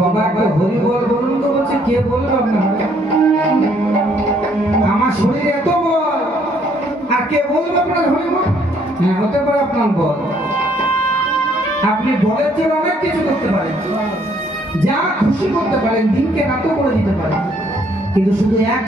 বাবা একটা হরি বল বলুন তো। বলছে কে বলবে আপনার? আমার শরীরে এত বল, আর কে বলবে আপনার হরি বল? হ্যাঁ, হতে পারে আপনার বল। আপনি বলের জন্য অনেক কিছু করতে পারেন, যা খুশি করতে পারেন, দিনকে রাতও করে দিতে পারেন, কিন্তু শুধু এক